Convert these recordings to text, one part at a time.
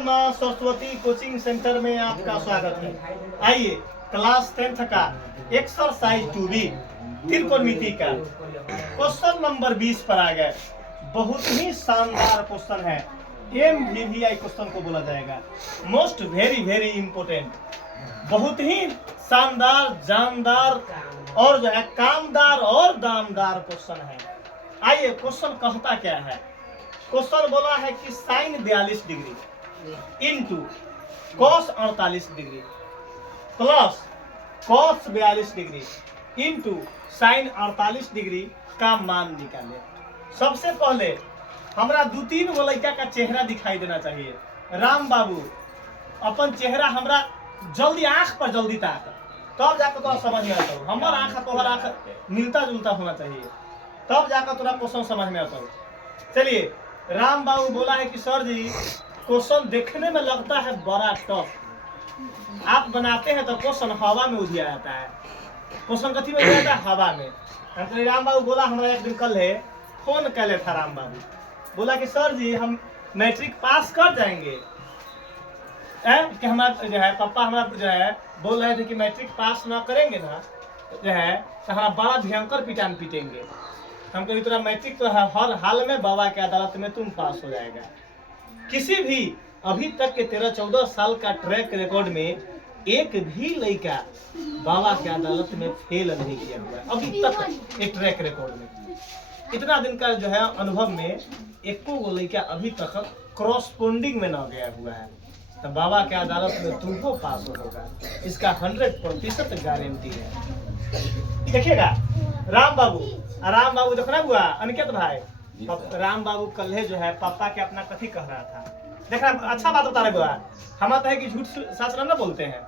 माँ Saraswati coaching centre में आपका स्वागत है। आइए क्लास 10th का एक्सरसाइज 2B त्रिकोणमिति का क्वेश्चन नंबर 20 पर आ गए। बहुत ही शानदार क्वेश्चन है। MVVI क्वेश्चन को बोला जाएगा, मोस्ट वेरी वेरी इंपोर्टेंट। बहुत ही शानदार, जानदार और जो है कामदार और दामदार क्वेश्चन है। आइए क्वेश्चन कहता क्या है। क्वेश्चन बोला है कि sine 42 degree into cos 48 degree plus cos 42 degree into sine 48 degree का मान निकाले। सबसे पहले हमरा 2-3 गो लड़का का चेहरा दिखाई देना चाहिए। राम बाबू अपन चेहरा हमरा जल्दी आंख पर जल्दी ताक, तब जाकर तोरा समझ में आता हो। हमार आंख तोहर आंख मिलता जुलता होना चाहिए, तब जाकर तोरा क्वेश्चन समझ में आता हो। चलिए, राम बाबू बोला है कि सर जी क्वेश्चन देखने में लगता है बड़ा टफ, आप बनाते हैं तो क्वेश्चन हवा में उड़ जाता है। क्वेश्चन कथी में उड़ जाता है? हवा में। तो राम बाबू बोला, हमारा एक दिन कल है फोन कर ले था राम बाबू, बोला कि सर जी हम मैट्रिक पास कर जाएंगे। कि हमारा जो है पापा हमारा जो है बोल रहे थे कि मैट्रिक पास ना करेंगे ना जो है तो हमारा बड़ा भयंकर पिटान पीटेंगे। हम कभी तेरा मैट्रिक तो हर हाल में बाबा के अदालत में तुम पास हो जाएगा। किसी भी अभी तक के 13-14 साल का ट्रैक रिकॉर्ड में एक भी लड़का बाबा के अदालत में फेल नहीं किया हुआ है अभी तक। एक ट्रैक रिकॉर्ड में इतना दिन का जो है अनुभव में एको गो लड़का अभी तक क्रॉसपोंडिंग में न गया हुआ है। तो बाबा के अदालत में तुमको पास होगा, इसका 100% गारंटी है। देखिएगा राम बाबू देखना हुआ अनिकेत भाई, राम बाबू कल जो है पापा के अपना कथी कह रहा था। देखना अच्छा बात बता रहे बुआ, हम आता है कि झूठ सच ना बोलते हैं।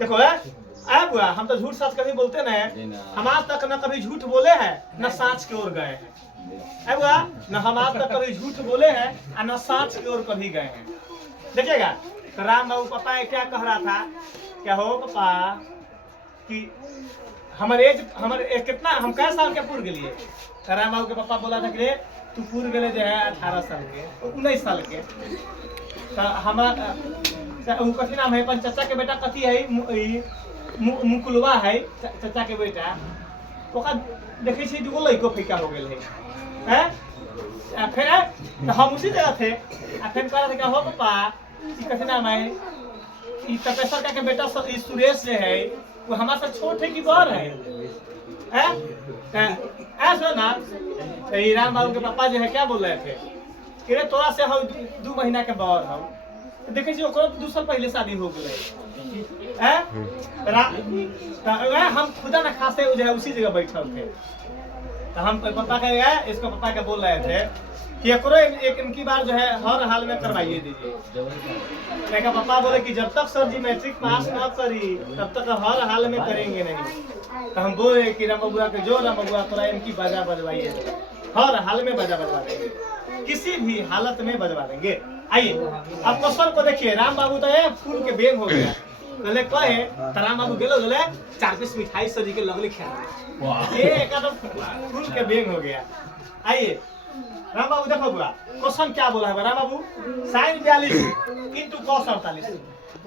देखो है बुआ, हम तो झूठ सच कभी बोलते नहीं, हम आज तक न कभी झूठ बोले हैं न सच की ओर गए हैं। बुआ न हम आज तक कभी झूठ बोले हैं और न सच की ओर कभी गए हैं। देखिएगा तो राम बाबू पापा क्या कह रहा था, क्या हो पापा कि हमारे कितना हम कै साल के पूर्व गए। तो राम बाबू के पापा बोला था कि तू पूर्व गए जो है 18 साल के 19 साल के। तो हमारा कथी नाम है अपन चाचा के बेटा कथी है मुकुलवा है चाचा के बेटा, ओका देखे छी दुगो लइको फैका हो गेल है। फिर हम उसी जगह थे, फिर कह रहे थे क्या हो पापा कथी नाम है तपेश्वर का के बेटा सुरेश जो है वो हमारे से छोट है कि बड़ है? ऐसा ना राम बाबू के पापा जो है क्या बोल रहे थे कि रे तोरा से हम 2 महीना के बड़ हम देखे 2 साल पहले शादी हो गई। हम खुदा न खासे जो है उसी जगह बैठल थे। तो हम पापा का इसको पापा के बोल रहे थे कि एक इनकी बार जो है हर हाल में करवाइए दीजिए। पापा बोले कि जब तक सर जी मैट्रिक पास ना करी तब तक हर हाल में करेंगे नहीं। तो हम बोले कि राम बबुआ के जो राम बबुआ थोड़ा इनकी बाजा बजवाइए, हर हाल में बाजा बजवा देंगे, किसी भी हालत में बजवा देंगे। आइए अब क्वेश्चन को देखिए। राम बाबू तो फूल के बेग हो गया, कहले कहे तो राम बाबू गेले 4 पीस मिठाई सर जी के लगले खा फूल के बेग हो गया। आइए राम बाबू देखो बुआ क्वेश्चन क्या बोला है Ram Babu, sine 42 into cos 48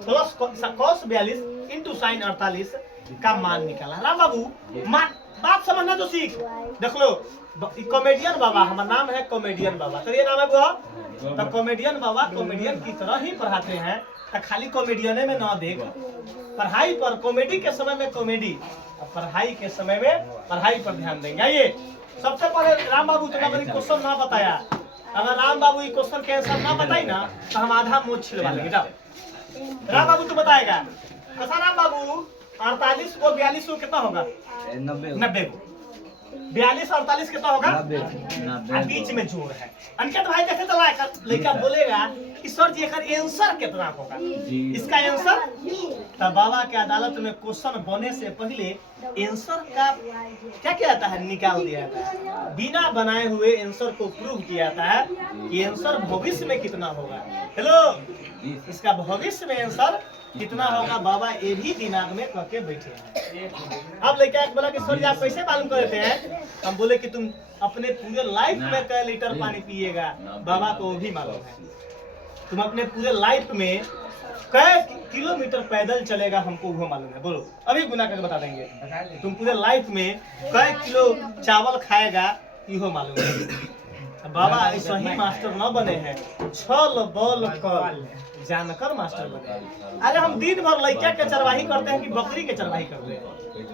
plus cos 42 into sine 48 का मान निकाला। राम बाबू बात समझना तो सीख। देख लो कॉमेडियन बाबा, हमारा नाम है कॉमेडियन बाबा, तो ये नाम है बुआ। तो कॉमेडियन बाबा कॉमेडियन की तरह ही पढ़ाते हैं, तो खाली कॉमेडियने में ना देख, पढ़ाई पर कॉमेडी के समय में कॉमेडी, पढ़ाई के समय में पढ़ाई पर ध्यान देंगे। आइए सबसे पहले राम बाबू तुम्हारा क्वेश्चन ना बताया, अगर राम बाबू ये क्वेश्चन के आंसर ना बताई ना तो हम आधा मोच छिलवा लेंगे। राम बाबू तू बताएगा। अच्छा राम बाबू 48 को 42 को कितना होगा? 90 को 42 48 कितना होगा? 90। बीच में जोड़ है। अनिकेत भाई कैसे चला लड़का बोलेगा कि सर जी एक आंसर कितना होगा, इसका आंसर। तब बाबा के अदालत में क्वेश्चन बने से पहले आंसर का क्या किया जाता है, निकाल दिया जाता है। बिना बनाए हुए आंसर को प्रूव किया जाता है कि आंसर भविष्य में कितना होगा। हेलो, इसका भविष्य में आंसर कितना होगा बाबा ये भी दिमाग में करके बैठे हैं। अब लड़का बोला कि सर जी आप कैसे मालूम करते हैं? हम बोले कि तुम अपने पूरे लाइफ में कै लीटर पानी पिएगा, बाबा को भी मालूम है। तुम अपने पूरे लाइफ में कै किलोमीटर पैदल चलेगा हमको वो मालूम है, बोलो अभी गुना करके बता देंगे। तुम पूरे लाइफ में कै किलो चावल खाएगा इहो मालूम है। बाबा ऐसा ही मास्टर न बने हैं, छल बल कर जानकर मास्टर बने। अरे हम दिन भर लड़का के चरवाही करते हैं कि बकरी के चरवाही करते हैं?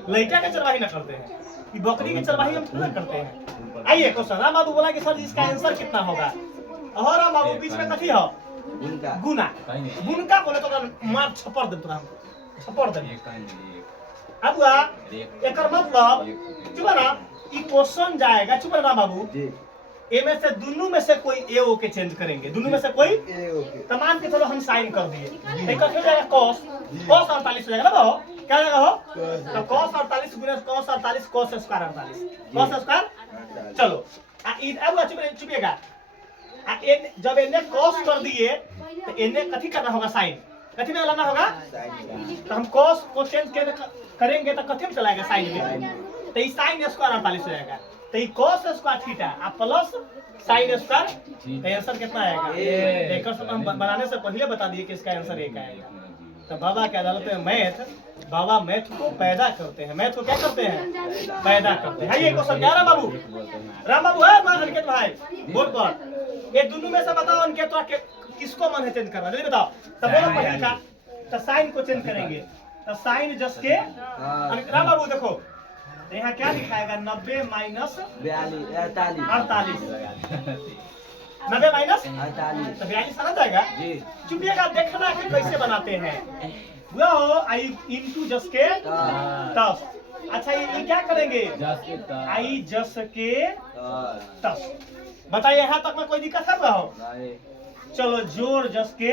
लड़का के चरवाही ना करते हैं कि बकरी के चरवाही हम पूरा करते हैं। आइए क्वेश्चन, राम बाबू बोला कि सर इसका आंसर कितना होगा? और राम बाबू बीच में कथी हो? गुना। गुनका बोले तो मार छपर दे, तुरा छपर दे। अब एकर मतलब चुप ना, ई क्वेश्चन जाएगा, चुप ना बाबू, ए में से दोनों में से कोई ए ओ के चेंज करेंगे, दोनों में से कोई तमाम के चलो हम साइन कर दिए, तो हो जाएगा cos 48 हो जाएगा ना बाबू, क्या जाएगा हो? तो cos 48 गुना cos 48 cos square 48 cos square. चलो अब चुपिएगा, जब इन्हें cos कर दिए तो इन्हें कथी करना होगा? साइन। कथी में लाना होगा? तो हम cos को चेंज करेंगे तो कथी में चलाएगा? साइन में। तो ये साइन स्क्वायर 48 हो जाएगा, तो ये cos square theta plus sine square, तो आंसर कितना आएगा? एक हम बनाने से पहले बता दिए कि इसका आंसर एक आएगा। तो बाबा के अदालत में मैथ, बाबा मैथ को पैदा करते हैं। मैथ को क्या करते हैं? पैदा करते हैं। ये क्वेश्चन क्या राम बाबू? राम बाबू है मान अंकित भाई बोल पर, ये दोनों में से बताओ अंकित किसको मन है चेंज करना, जल्दी बताओ। तो बोलो पहले का, तो साइन को चेंज करेंगे, तो साइन जस के राम बाबू देखो यहाँ क्या लिखाएगा? 90 माइनस 48, 90 माइनस 48, तो 42 आना जाएगा। चुपिएगा, देखना कि कैसे बनाते हैं। वो आई इंटू जस के 10। अच्छा ये क्या करेंगे? आई जस के 10। बताइए यहाँ तक में कोई दिक्कत है हो? चलो जोड़ जस के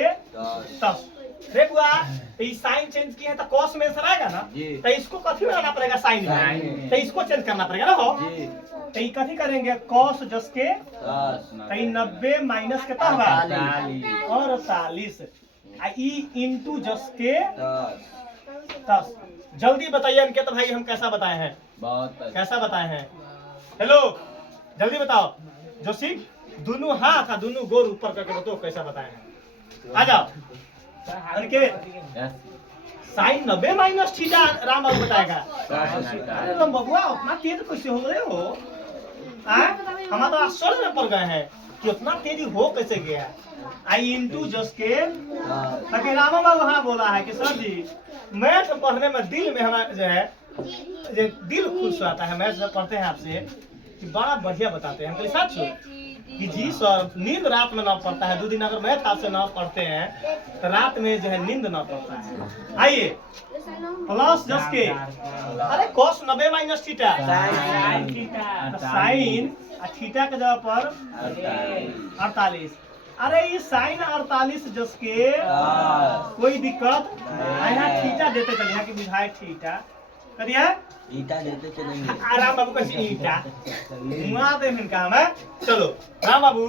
10। बुआ तो ये साइन चेंज किए हैं तो cos में आंसर आएगा ना, तो इसको कथी में लाना पड़ेगा? साइन में। तो इसको चेंज करना पड़ेगा ना हो, तो ये कथी करेंगे? cos जस के 90 माइनस कितना होगा? और 48 इंटू जस के 10। जल्दी बताइए अंकित भाई, हम कैसा बताए हैं? कैसा बताए हैं? हेलो जल्दी बताओ जोशी, दोनों हाथ का दोनों गोर ऊपर करके बताओ कैसा बताए हैं। आ जाओ साइन 90 माइनस थीटा राम बाबू बताएगा। अरे राम बबुआ उतना तेज कैसे हो रहे हो? हम तो आश्चर्य में पड़ गए हैं कि उतना तेजी हो कैसे गया। आई इंटू जस के राम बाबू हाँ बोला है कि सर जी मैथ पढ़ने में दिल में हमारा जो है दिल खुश आता है। मैथ जब पढ़ते हैं आपसे कि बड़ा बढ़िया बताते हैं। हम सच कि जी सर नींद रात में ना पड़ता है। 2 दिन अगर मैथ आपसे ना पढ़ते हैं तो रात में जो है नींद ना पड़ता है। आइए प्लस जस के, अरे cos 90 minus theta, sine theta के जगह पर 48। अरे ये साइन 48 जस के कोई दिक्कत यहाँ थीटा देते चले यहाँ की बुझाए थीटा करिए ईटा देते चलेंगे। राम बाबू कैसे ईटा मुआ दे मिन काम है। चलो राम बाबू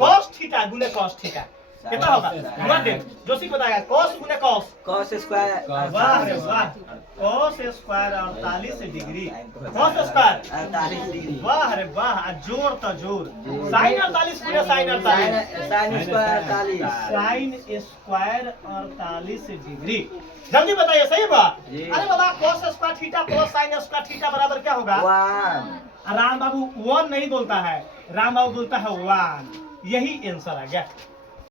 cos थीटा गुने cos थीटा कितना होगा? मुआ दे जोशी बताएगा cos गुने cos स्क्वायर। वाह रे वाह, cos square 48 degree, cos square 48 degree. वाह रे वाह, जोड़ तो जोड़ साइन 48 गुने sine 48, sine square 48, sine square 48 degree. जल्दी बताइए सही बात। अरे बाबा cos square theta plus sine square theta बराबर क्या होगा? 1। राम बाबू 1 नहीं बोलता है, राम बाबू बोलता है 1। यही आंसर आ गया।